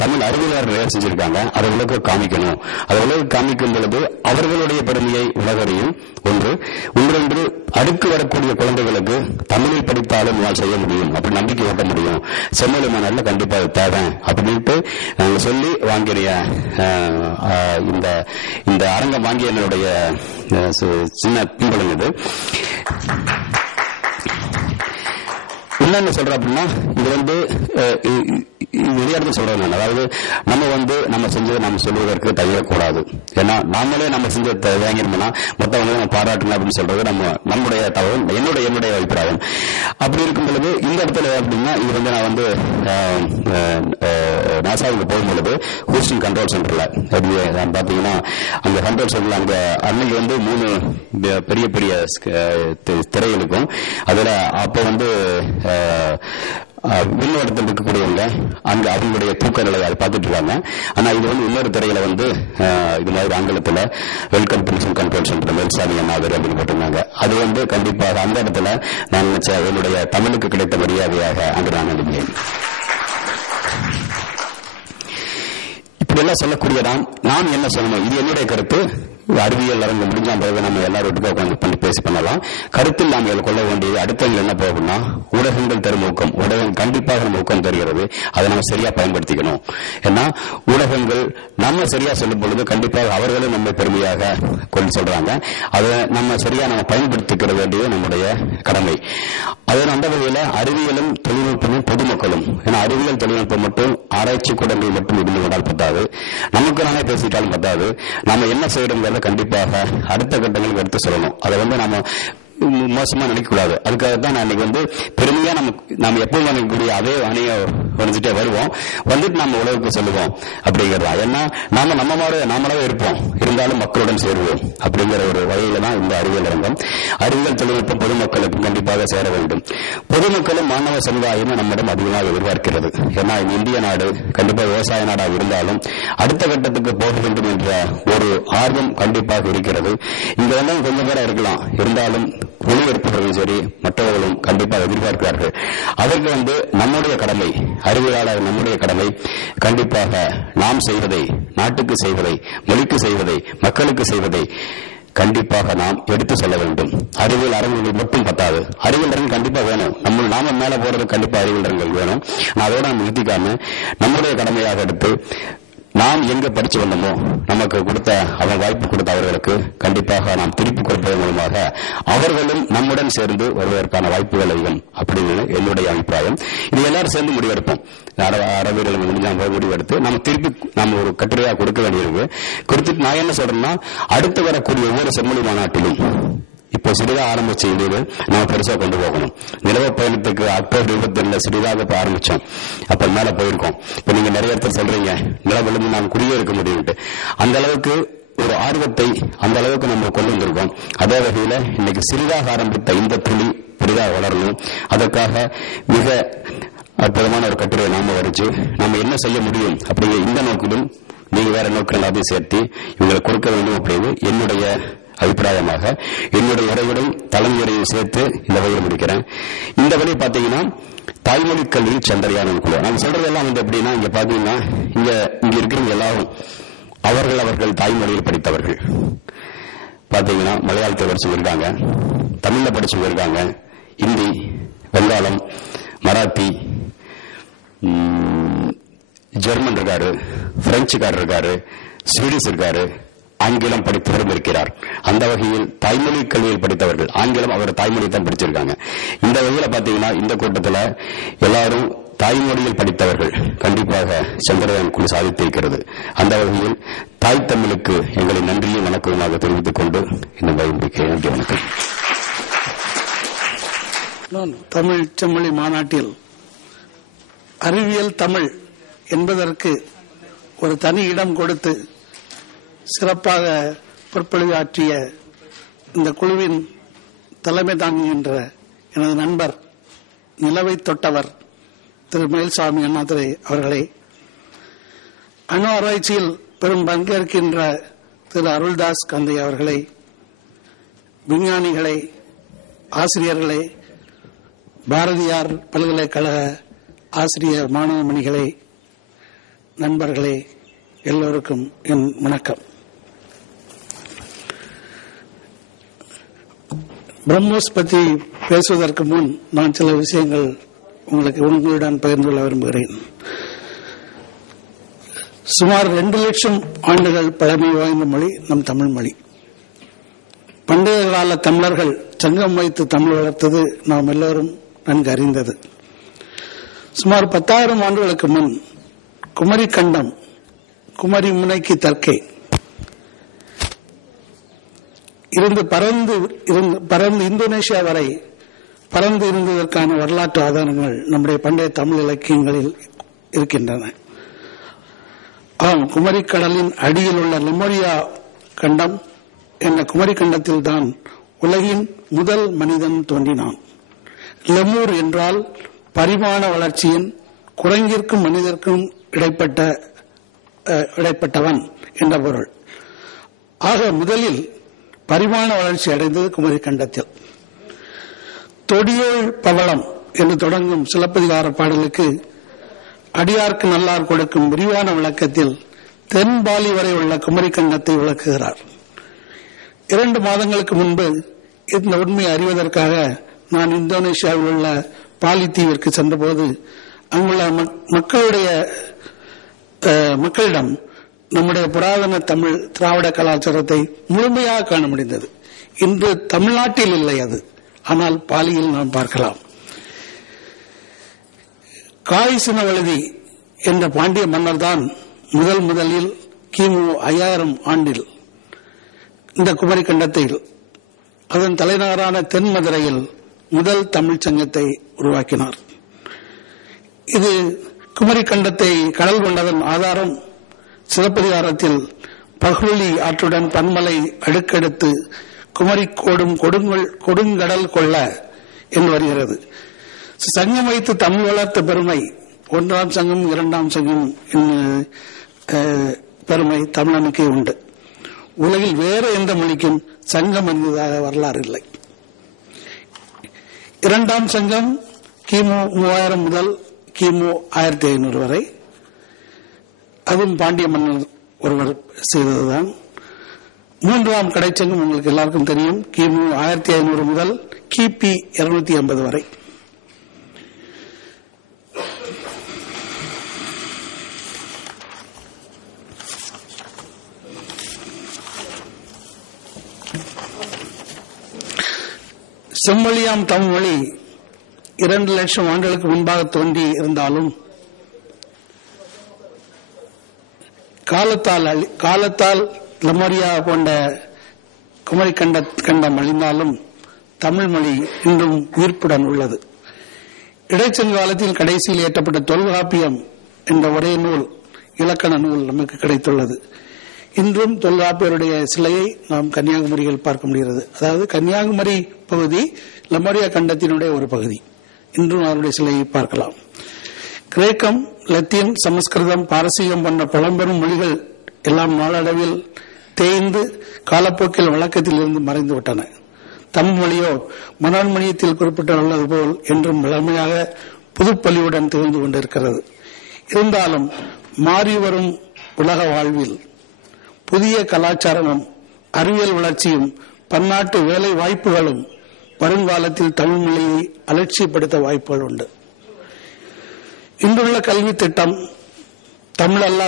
தமிழ் அறிவியலாளர் நிறைய செஞ்சிருக்காங்க. அதை உலக காமிக்கணும். அதை உலக காமிக்கும் பொழுது அவர்களுடைய பெருமையை உலகறியும். ஒன்று உங்களென்று அடுக்கு வரக்கூடிய குழந்தைகளுக்கு தமிழில் படித்தாலும் நான் செய்ய முடியும். அப்படி நம்பிக்கை ஓட்ட முடியும். செம்மொழி மாநாட்டில் கண்டிப்பாக தேவை அப்படின்ட்டு நாங்கள் சொல்லி வாங்கிய இந்த இந்த அரங்கம் வாங்கிய என்னுடைய சின்ன பின்பலம் இது. என்னென்ன சொல்றேன் அப்படின்னா இது வந்து அஹ், நிறைய இடத்துல சொல்றேன் நான். அதாவது நம்ம வந்து நம்ம செஞ்சதை நம்ம சொல்வதற்கு தயங்கக்கூடாது. ஏன்னா நாமளே நம்ம செஞ்சதை வாங்கிருந்தோம்னா மற்றவங்க நம்ம பாராட்டணும் அப்படின்னு சொல்றது நம்ம நம்முடைய தகவல் என்னுடைய என்னுடைய அபிப்பிராயம். அப்படி இருக்கும் பொழுது இந்த இடத்துல அப்படின்னா இது வந்து நான் வந்து அஹ், நாசாவுக்கு போகும்பொழுது ஹூஸ்டன் கண்ட்ரோல் சென்டர்ல பாத்தீங்கன்னா அந்த கண்ட்ரோல் சென்டர்ல அங்க அன்னைக்கு வந்து மூணு பெ- பெரிய பெரிய ஸ்க- இருக்கும் திரைகளுக்கும் அதுல அப்ப வந்து அஹ், இருக்கக்கூடியவங்க அங்க அவங்களுடைய தூக்க நிலை அதை பார்த்துட்டு இருக்காங்க. ஆனா இது வந்து இன்னொரு திரையில வந்து இது மாதிரி ஆங்கிலத்துல வெல்கம் டு கன்வென்ஷன் சென்டர் அண்ணாவர் அப்படின்னு போட்டிருந்தாங்க. அது வந்து கண்டிப்பாக அந்த இடத்துல நான் நினைச்ச என்னுடைய தமிழுக்கு கிடைத்த மரியாதையாக அங்கு நான் எழுதினேன் இப்படி எல்லாம் சொல்லக்கூடிய நாம் நான் என்ன சொல்லணும்? இது என்னுடைய கருத்து. அறிவியல் அரங்கு முடிஞ்ச பிறகு நம்ம எல்லாரும் ஒட்டுக்கா உட்கார்ந்து பண்ணி பேசி பண்ணலாம். கருத்தில் நாம் இதில் கொள்ள வேண்டியது அடுத்தவங்க என்ன போகும்னா ஊடகங்கள் தரும் ஊக்கம். ஊடகம் கண்டிப்பாக நம்ம ஊக்கம் தருகிறது. அதை நம்ம சரியா பயன்படுத்திக்கணும். ஏன்னா ஊடகங்கள் நம்ம சரியா சொல்லும் பொழுது கண்டிப்பாக அவர்களும் நம்மை பெருமையாக கொண்டு சொல்றாங்க. அதை நம்ம சரியா நம்ம பயன்படுத்திக்கிற வேண்டியது நம்முடைய கடமை. அதன் அந்த வகையில் அறிவியலும் தொழில்நுட்பமும் பொதுமக்களும். ஏன்னா அறிவியல் தொழில்நுட்பம் மட்டும் ஆராய்ச்சி கூடங்கள் மட்டும் இருந்து கொண்டால் பத்தாது. நமக்கு நானே பேசிட்டாலும் பத்தாது. நம்ம என்ன செய்யறோங்கிறத கண்டிப்பாக அடுத்த கட்டங்களுக்கு எடுத்து சொல்லணும். அதை வந்து நம்ம மோ- மோசமா நினைக்கக்கூடாது. அதுக்காக தான் நான் இன்னைக்கு வந்து பெருமையா நம்ம நம்ம எப்பவும் நினைக்கக்கூடிய அதே அணியை வரைஞ்சிட்டே வருவோம். வந்துட்டு நம்ம உலகுக்கு சொல்லுவோம். அப்படிங்கிறதா? ஏன்னா நாம நம்ம மாதிரி நாமளாவே இருப்போம். இருந்தாலும் மக்களுடன் சேருவோம். அப்படிங்கிற ஒரு வகையில தான் இந்த அறிவியல் அரங்கம். அறிவியல் தொழில்நுட்பம் பொதுமக்களுக்கும் கண்டிப்பாக சேர வேண்டும். பொதுமக்களும் மாணவ சமுதாயமும் நம்மிடம் அதிகமாக எதிர்பார்க்கிறது. ஏன்னா இந்திய நாடு கண்டிப்பாக விவசாய நாடாக இருந்தாலும் அடுத்த கட்டத்துக்கு போக வேண்டும் என்ற ஒரு ஆர்வம் கண்டிப்பாக இருக்கிறது. இங்க வந்து கொஞ்சம் பேரா இருக்கலாம். இருந்தாலும் ஒளிபரப்புகளும் சரி மற்றவர்களும் கண்டிப்பாக எதிர்பார்க்கிறார்கள். அதற்கு வந்து நம்முடைய கடமை அறிவியலாளர் நம்முடைய கடமை கண்டிப்பாக நாம் செய்வதை நாட்டுக்கு செய்வதை மொழிக்கு செய்வதை மக்களுக்கு செய்வதை கண்டிப்பாக நாம் எடுத்து செல்ல வேண்டும். அறிவியல் அரங்குகள் மட்டும் பத்தாது. அறிவியல் கண்டிப்பாக கண்டிப்பா வேணும். நம்ம நாம மேல போறது கண்டிப்பா அறிவியல் வேணும். அதோட நம்ம நிறுத்திக்காம நம்முடைய கடமையாக எடுத்து நாம் எங்க படிச்சு வந்தோமோ நமக்கு கொடுத்த அவன் வாய்ப்பு கொடுத்த அவர்களுக்கு கண்டிப்பாக நாம் திருப்பி கொடுப்பதன் மூலமாக அவர்களும் நம்முடன் சேர்ந்து வருவதற்கான வாய்ப்புகள் அதிகம். அப்படின்னு என்னுடைய அபிப்பிராயம். இது எல்லாரும் சேர்ந்து முடிவெடுப்போம். அரபியர்கள் முடிஞ்ச முடிவெடுத்து நம்ம திருப்பி நம்ம ஒரு கட்டுரையா கொடுக்க வேண்டியிருக்கு. கொடுத்துட்டு நான் என்ன சொல்றேன்னா அடுத்து வரக்கூடிய ஒவ்வொரு செம்மொழி மாநாட்டிலும் இப்போ சிறிதா ஆரம்பிச்ச இடையில நம்ம பெருசா கொண்டு போகணும். நிலவ பயணத்துக்கு அக்டோபர் இருபத்தி ரெண்டுல சிறிதாக இப்ப ஆரம்பிச்சோம். அப்ப மேல போயிருக்கோம். இப்ப நீங்க நிறைய இடத்துல சொல்றீங்க. நிலவிலிருந்து நாம் குடியே இருக்க முடியும்ட்டு அந்த அளவுக்கு ஒரு ஆர்வத்தை அந்த அளவுக்கு நம்ம கொண்டு வந்திருக்கோம். அதே வகையில இன்னைக்கு சிறிதாக ஆரம்பித்த இந்த துளி பெரிதாக வளரணும். அதற்காக மிக அற்புதமான ஒரு கட்டுரையை நாம வரைச்சு நம்ம என்ன செய்ய முடியும் அப்படிங்கிற இந்த நோக்கிலும் நீங்க வேற நோக்கில் அதையும் சேர்த்து இவங்களை கொடுக்க வேண்டும் அப்படின்னு என்னுடைய அபிப்பிராயமாக என்னுடைய உரையுடன் தலைமுறையும் சேர்த்து இந்த வகையில் முடிக்கிறேன். இந்த வழி பாத்தீங்கன்னா தாய்மொழி கல்வியில் சந்திரயானம் குழு. நான் சொல்றதெல்லாம் வந்து எப்படின்னா இங்க பாத்தீங்கன்னா இங்க இங்க இருக்கிறவங்க எல்லாரும் அவர்கள் அவர்கள் தாய்மொழியில் படித்தவர்கள். பாத்தீங்கன்னா மலையாளத்தில் படிச்சவங்க இருக்காங்க தமிழ்ல படிச்சவங்க இருக்காங்க ஹிந்தி வங்காளம் மராத்தி ஜெர்மன் இருக்காரு பிரெஞ்சுக்காரர் இருக்காரு ஸ்வீடிஷ் இருக்காரு ஆங்கிலம் படித்தவரும் இருக்கிறார். அந்த வகையில் தாய்மொழி கல்வியில் படித்தவர்கள் ஆங்கிலம் அவர் தாய்மொழி தான் படிச்சிருக்காங்க. இந்த வகையில் பாத்தீங்கன்னா இந்த கூட்டத்தில் எல்லாரும் தாய்மொழியில் படித்தவர்கள் கண்டிப்பாக சந்திரயான் குழு சாதித்திருக்கிறது. அந்த வகையில் தாய் தமிழுக்கு எங்களை நன்றியும் வணக்கமாக தெரிவித்துக் கொண்டு இந்த பயன்படுக்கை நன்றி வணக்கம். நான் தமிழ் செம்மொழி மாநாட்டில் அறிவியல் தமிழ் என்பதற்கு ஒரு தனி இடம் கொடுத்து சிறப்பாக பொற்பொழிவாற்றிய இந்த குழுவின் தலைமை தாங்குகின்ற எனது நண்பர் நிலவை தொட்டவர் திரு மேல்சாமி அண்ணாதுரை அவர்களே அணு ஆராய்ச்சியில் பெரும் பங்கேற்கின்ற திரு அருள்தாஸ் கந்தை அவர்களை விஞ்ஞானிகளை ஆசிரியர்களை பாரதியார் பல்கலைக்கழக ஆசிரியர் மாணவ மணிகளை நண்பர்களே எல்லோருக்கும் என் வணக்கம். பிரம்மோஸ் பற்றி பேசுவதற்கு முன் நான் சில விஷயங்கள் உங்களுக்கு உங்களுடன் பகிர்ந்து கொள்ள விரும்புகிறேன். சுமார் ரெண்டு லட்சம் ஆண்டுகள் பழமை வாய்ந்த மொழி நம் தமிழ் மொழி. பண்டைய கால தமிழர்கள் சங்கம் வைத்து தமிழ் வளர்த்தது நாம் எல்லோரும் நன்கு அறிந்தது. சுமார் பத்தாயிரம் ஆண்டுகளுக்கு முன் குமரி கண்டம் குமரி முனைக்கு தற்கை இருந்து பறந்து இருந்து பறந்து இந்தோனேஷியா வரை பறந்து இருந்ததற்கான வரலாற்று ஆதாரங்கள் நம்முடைய பண்டைய தமிழ் இலக்கியங்களில் இருக்கின்றன. ஆம் குமரி கடலின் அடியில் உள்ள லெமோரியா கண்டம் என்ற குமரி கண்டத்தில் தான் உலகின் முதல் மனிதன் தோன்றினான். லெமூர் என்றால் பரிமாண வளர்ச்சியின் குரங்கிற்கும் மனிதர்க்கும் இடைப்பட்ட இடைப்பட்டவன் என்ற பொருள். ஆக முதலில் பரிமாண வளர்ச்சி அடைந்தது குமரி கண்டத்தில். தொடியோள் பவளம் என்று தொடங்கும் சிலப்பதிகார பாடலுக்கு அடியார்க்கு நல்லார் கொடுக்கும் விரிவான விளக்கத்தில் தென்பாலி வரை உள்ள குமரி கண்டத்தை விளக்குகிறார். இரண்டு மாதங்களுக்கு முன்பு இந்த உண்மையை அறிவதற்காக நான் இந்தோனேஷியாவில் உள்ள பாலித்தீவிற்கு சென்றபோது அங்குள்ள மக்- மக்களுடைய அஹ், மக்களிடம் நம்முடைய புராதன தமிழ் திராவிட கலாச்சாரத்தை முழுமையாக காண முடிந்தது. இன்று தமிழ்நாட்டில் இல்லை அது. ஆனால் பாலியில் நாம் பார்க்கலாம். காய்சினவழுதி என்ற பாண்டிய மன்னர் தான் முதல் முதலில் கிமு ஐயாயிரம் ஆண்டில் இந்த குமரி கண்டத்தில் அதன் தலைநகரான தென்மதுரையில் முதல் தமிழ்ச் சங்கத்தை உருவாக்கினார். இது குமரி கண்டத்தை கடல் கொண்டதன் ஆதாரம் சிலப்பதிகாரத்தில் பகுழி ஆற்றுடன் பன்மலை அடுக்கடுத்து குமரி கோடும் கொடுங்கல் கொடுங்கடல் கொள்ள என்று வருகிறது. சங்கம் வைத்து தமிழ் வளர்த்த பெருமை ஒன்றாம் சங்கம் இரண்டாம் சங்கம் என்னும், அஹ், பெருமை தமிழனுக்கே உண்டு. உலகில் வேறு எந்த மொழிக்கும் சங்கம் என்பதாக வரலாறு இல்லை. இரண்டாம் சங்கம் கிமு மூவாயிரம் முதல் கிமு ஆயிரத்தி ஐநூறு வரை அதுவும் பாண்டிய மன்னர் ஒருவர் செய்ததுதான். மூன்றாம் கடைச்சங்கம் உங்களுக்கு எல்லாருக்கும் தெரியும். கிமு ஆயிரத்தி ஐநூறு முதல் கிபி இருநூத்தி ஐம்பது வரை. செம்மொழியாம் தமிழ் மொழி இரண்டு லட்சம் ஆண்டுகளுக்கு முன்பாக தோன்றி இருந்தாலும் காலத்தால் அழி- காலத்தால் லமோரியா போன்ற குமரி கண்ட கண்டம் அழிந்தாலும் தமிழ் மொழி இன்றும் உயிர்ப்புடன் உள்ளது. இடைச்சங்க காலத்தில் கடைசியில் ஏற்றப்பட்ட தொல்காப்பியம் என்ற ஒரே நூல் இலக்கண நூல் நமக்கு கிடைத்துள்ளது. இன்றும் தொல்காப்பியருடைய சிலையை நாம் கன்னியாகுமரியில் பார்க்க முடிகிறது. அதாவது கன்னியாகுமரி பகுதி லமோரியா கண்டத்தினுடைய ஒரு பகுதி. இன்றும் அவருடைய சிலையை பார்க்கலாம். கிரேக்கம் லத்தீன் சமஸ்கிருதம் பாரசீகம் போன்ற பழம்பெரும் மொழிகள் எல்லாம் நாளடைவில் தேய்ந்து காலப்போக்கில் வழக்கத்தில் இருந்து மறைந்துவிட்டன தமிழ் மொழியோ மனோன்மணியத்தில் குறிப்பிட்டுள்ளது போல் என்றும் வளமையாக புதுப்பொலிவுடன் திகழ்ந்து கொண்டிருக்கிறது. இருந்தாலும் மாறி வரும் உலக வாழ்வில் புதிய கலாச்சாரமும் அறிவியல் வளர்ச்சியும் பன்னாட்டு வேலை வாய்ப்புகளும் வருங்காலத்தில் தமிழ் மொழியை அலட்சியப்படுத்த வாய்ப்புகள் உண்டு. இன்றுள்ள கல்வி திட்டம் தமிழ் அல்லா